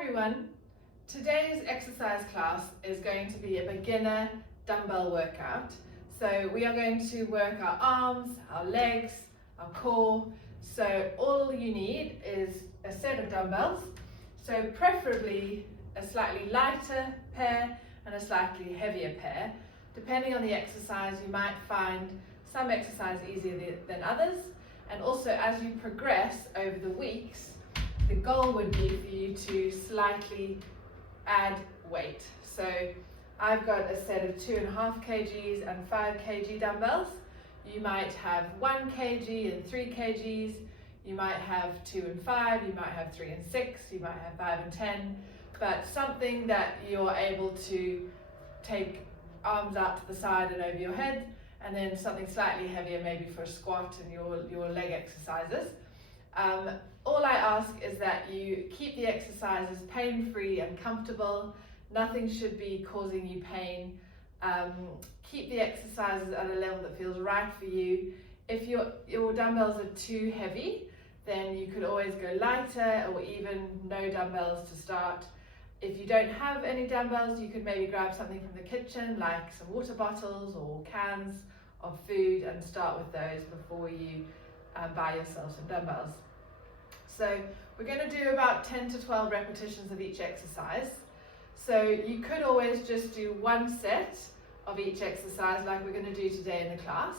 everyone, today's exercise class is going to be a beginner dumbbell workout. So we are going to work our arms, our legs, our core. So all you need is a set of dumbbells. So preferably a slightly lighter pair and a slightly heavier pair. Depending on the exercise, you might find some exercise easier than others. And also as you progress over the weeks, the goal would be for you to slightly add weight. So I've got a set of 2.5 kgs and 5 kg dumbbells. You might have 1 kg and 3 kgs. You might have 2 and 5, you might have 3 and 6, you might have 5 and 10, but something that you're able to take arms out to the side and over your head, and then something slightly heavier maybe for a squat and your leg exercises. All I ask is that you keep the exercises pain-free and comfortable. Nothing should be causing you pain. Keep the exercises at a level that feels right for you. If your dumbbells are too heavy, then you could always go lighter or even no dumbbells to start. If you don't have any dumbbells, you could maybe grab something from the kitchen, like some water bottles or cans of food, and start with those before you buy yourself some dumbbells. So we're going to do about 10 to 12 repetitions of each exercise. So you could always just do one set of each exercise like we're going to do today in the class.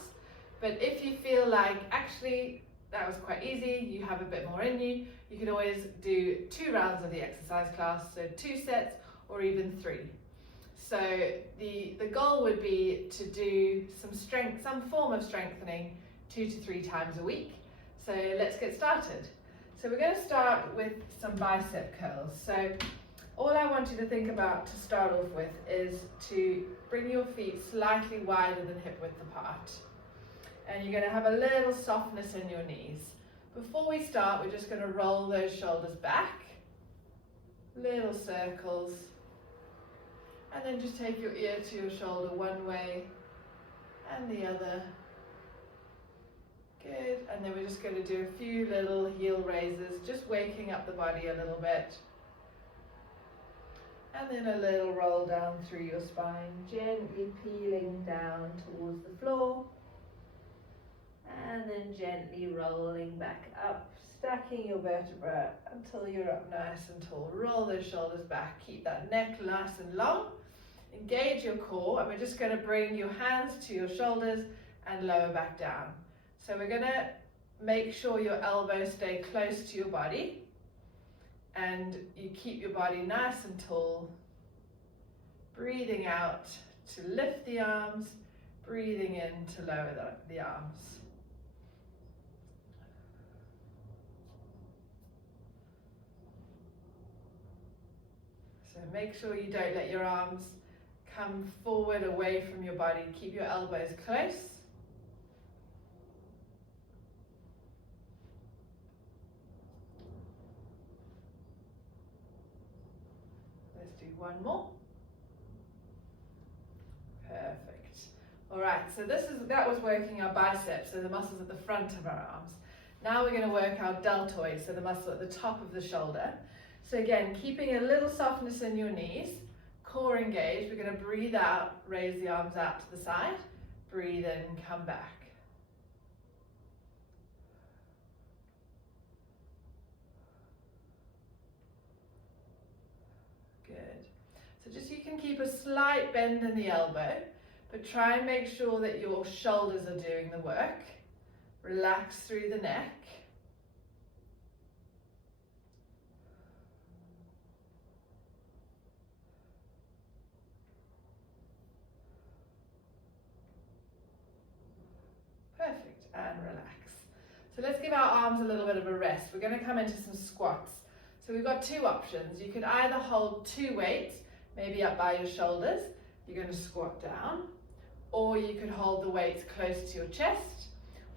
But if you feel like actually that was quite easy, you have a bit more in you, you could always do 2 rounds of the exercise class, so 2 sets or even 3. So the goal would be to do some form of strengthening 2 to 3 times a week. So let's get started. So we're going to start with some bicep curls. So all I want you to think about to start off with is to bring your feet slightly wider than hip width apart. And you're going to have a little softness in your knees. Before we start, we're just going to roll those shoulders back, little circles, and then just take your ear to your shoulder one way and the other. Good, and then we're just going to do a few little heel raises, just waking up the body a little bit. And then a little roll down through your spine, gently peeling down towards the floor. And then gently rolling back up, stacking your vertebrae until you're up nice and tall. Roll those shoulders back, keep that neck nice and long. Engage your core, and we're just going to bring your hands to your shoulders and lower back down. So we're going to make sure your elbows stay close to your body and you keep your body nice and tall. Breathing out to lift the arms, breathing in to lower the arms. So make sure you don't let your arms come forward away from your body. Keep your elbows close. Let's do one more. Perfect. All right, so that was working our biceps, so the muscles at the front of our arms. Now we're going to work our deltoids, so the muscle at the top of the shoulder. So again, keeping a little softness in your knees, core engaged. We're going to breathe out, raise the arms out to the side, breathe in, come back. Good. So just you can keep a slight bend in the elbow, but try and make sure that your shoulders are doing the work. Relax through the neck. Perfect, and relax. So let's give our arms a little bit of a rest. We're going to come into some squats. So we've got 2 options. You could either hold 2 weights, maybe up by your shoulders. You're going to squat down. Or you could hold the weights close to your chest.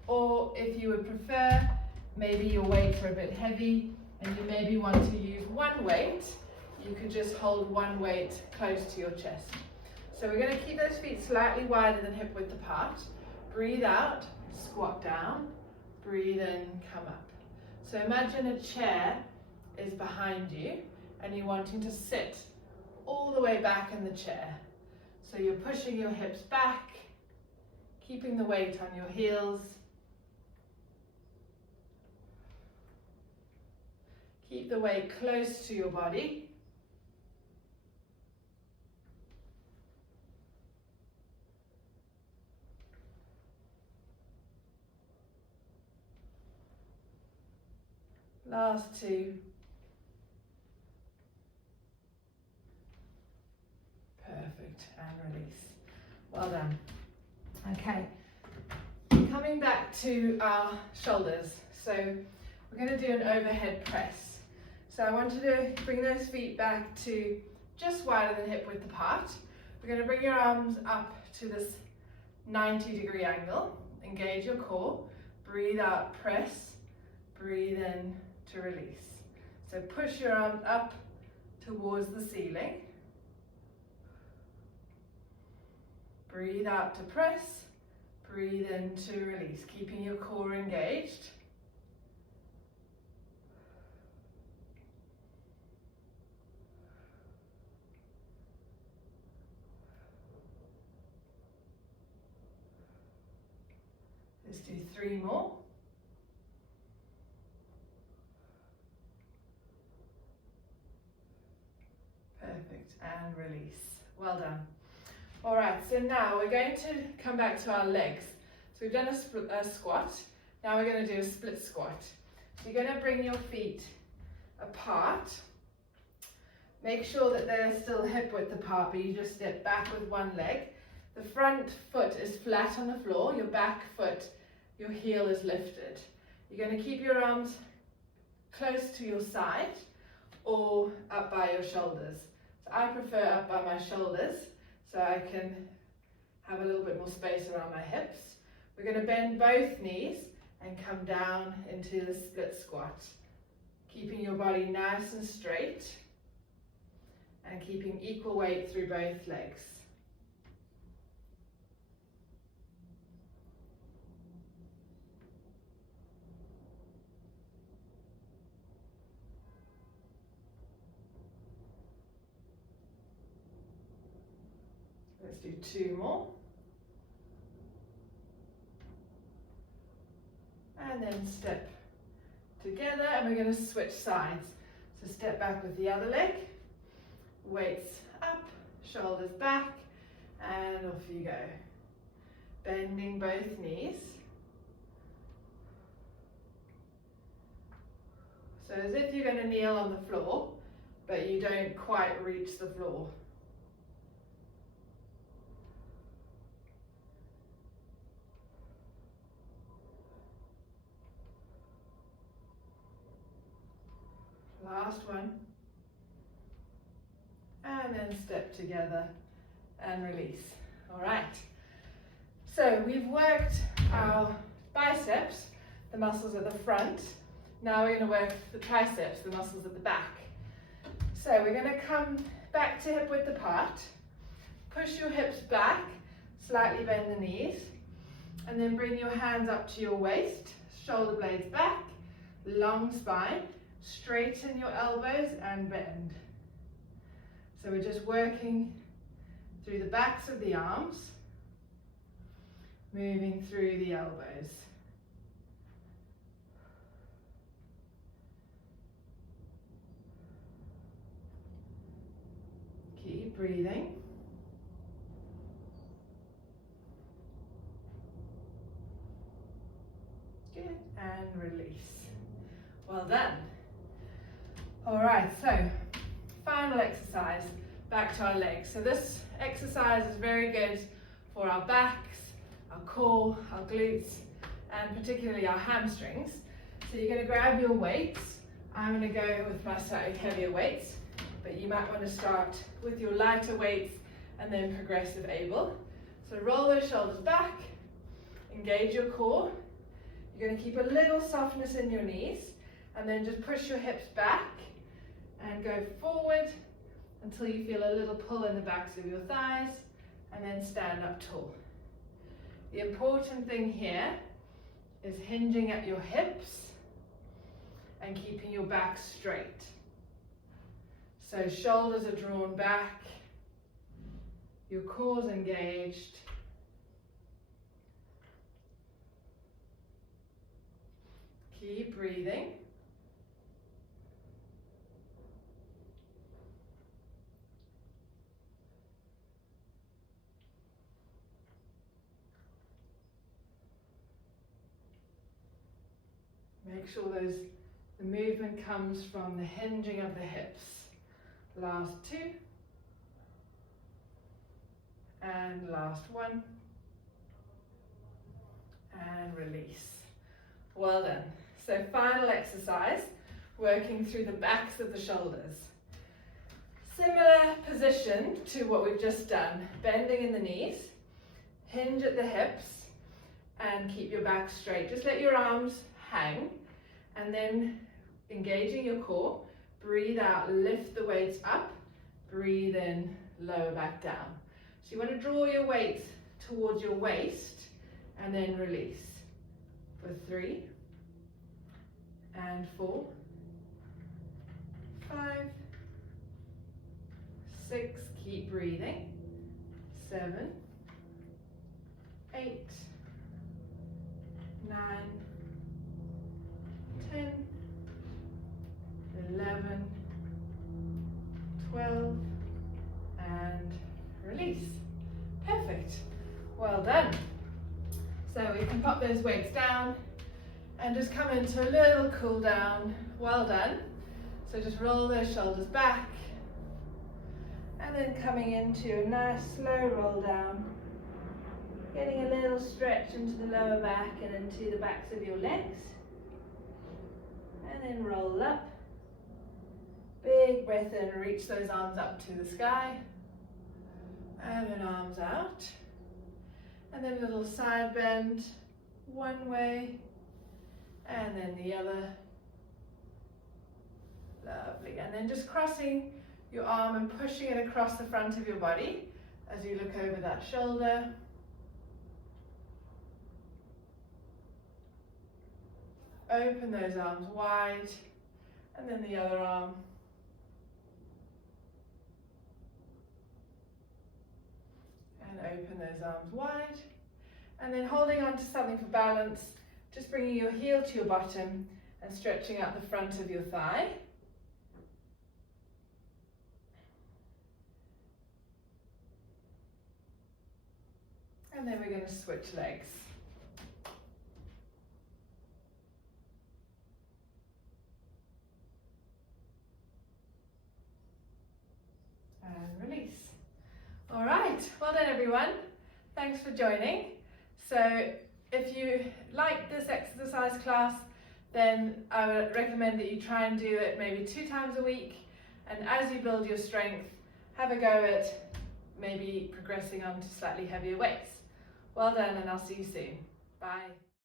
Or if you would prefer, maybe your weights are a bit heavy and you maybe want to use 1 weight, you could just hold 1 weight close to your chest. So we're going to keep those feet slightly wider than hip width apart. Breathe out, squat down, breathe in, come up. So imagine a chair is behind you and you're wanting to sit all the way back in the chair. So you're pushing your hips back, keeping the weight on your heels. Keep the weight close to your body. Last two. Perfect, and release. Well done. Okay, coming back to our shoulders. So we're going to do an overhead press. So I want you to bring those feet back to just wider than hip width apart. We're going to bring your arms up to this 90-degree angle. Engage your core. Breathe out, press. Breathe in to release. So push your arms up towards the ceiling. Breathe out to press. Breathe in to release, keeping your core engaged. Let's do 3 more. Perfect, and release. Well done. All right, so now we're going to come back to our legs. So we've done a squat. Now we're going to do a split squat. So you're going to bring your feet apart. Make sure that they're still hip width apart, but you just step back with one leg. The front foot is flat on the floor. Your back foot, your heel is lifted. You're going to keep your arms close to your side or up by your shoulders. So I prefer up by my shoulders, so I can have a little bit more space around my hips. We're going to bend both knees and come down into the split squat, keeping your body nice and straight and keeping equal weight through both legs. Let's do 2 more. And then step together, and we're going to switch sides. So step back with the other leg, weights up, shoulders back, and off you go. Bending both knees. So as if you're going to kneel on the floor, but you don't quite reach the floor. Last one, and then step together and release. All right, so we've worked our biceps, the muscles at the front. Now we're going to work the triceps, the muscles at the back. So we're going to come back to hip width apart, push your hips back, slightly bend the knees, and then bring your hands up to your waist, shoulder blades back, long spine. Straighten your elbows and bend. So we're just working through the backs of the arms, moving through the elbows. Keep breathing. Good, and release. Well done. All right, so final exercise, back to our legs. So this exercise is very good for our backs, our core, our glutes, and particularly our hamstrings. So you're going to grab your weights. I'm going to go with my slightly heavier weights, but you might want to start with your lighter weights and then progressive able. So roll those shoulders back, engage your core. You're going to keep a little softness in your knees, and then just push your hips back and go forward until you feel a little pull in the backs of your thighs, and then stand up tall. The important thing here is hinging at your hips and keeping your back straight. So shoulders are drawn back, your core's engaged. Keep breathing. Make sure the movement comes from the hinging of the hips. Last two. And last one. And release. Well done. So final exercise, working through the backs of the shoulders. Similar position to what we've just done. Bending in the knees, hinge at the hips, and keep your back straight. Just let your arms hang, and then engaging your core, breathe out, lift the weights up, breathe in, lower back down. So you want to draw your weight towards your waist, and then release. For 3, and 4, 5, 6, keep breathing, 7, 8, 9, 10, 11, 12, and release. Perfect. Well done. So we can pop those weights down and just come into a little cool down. Well done. So just roll those shoulders back, and then coming into a nice slow roll down, getting a little stretch into the lower back and into the backs of your legs, and then roll up. Big breath in, reach those arms up to the sky, and then arms out, and then a little side bend one way and then the other. Lovely. And then just crossing your arm and pushing it across the front of your body as you look over that shoulder. Open those arms wide, and then the other arm. And open those arms wide. And then holding on to something for balance, just bringing your heel to your bottom and stretching out the front of your thigh. And then we're going to switch legs. And release. All right, well done everyone. Thanks for joining. So if you like this exercise class, then I would recommend that you try and do it maybe 2 times a week. And as you build your strength, have a go at maybe progressing on to slightly heavier weights. Well done, and I'll see you soon. Bye.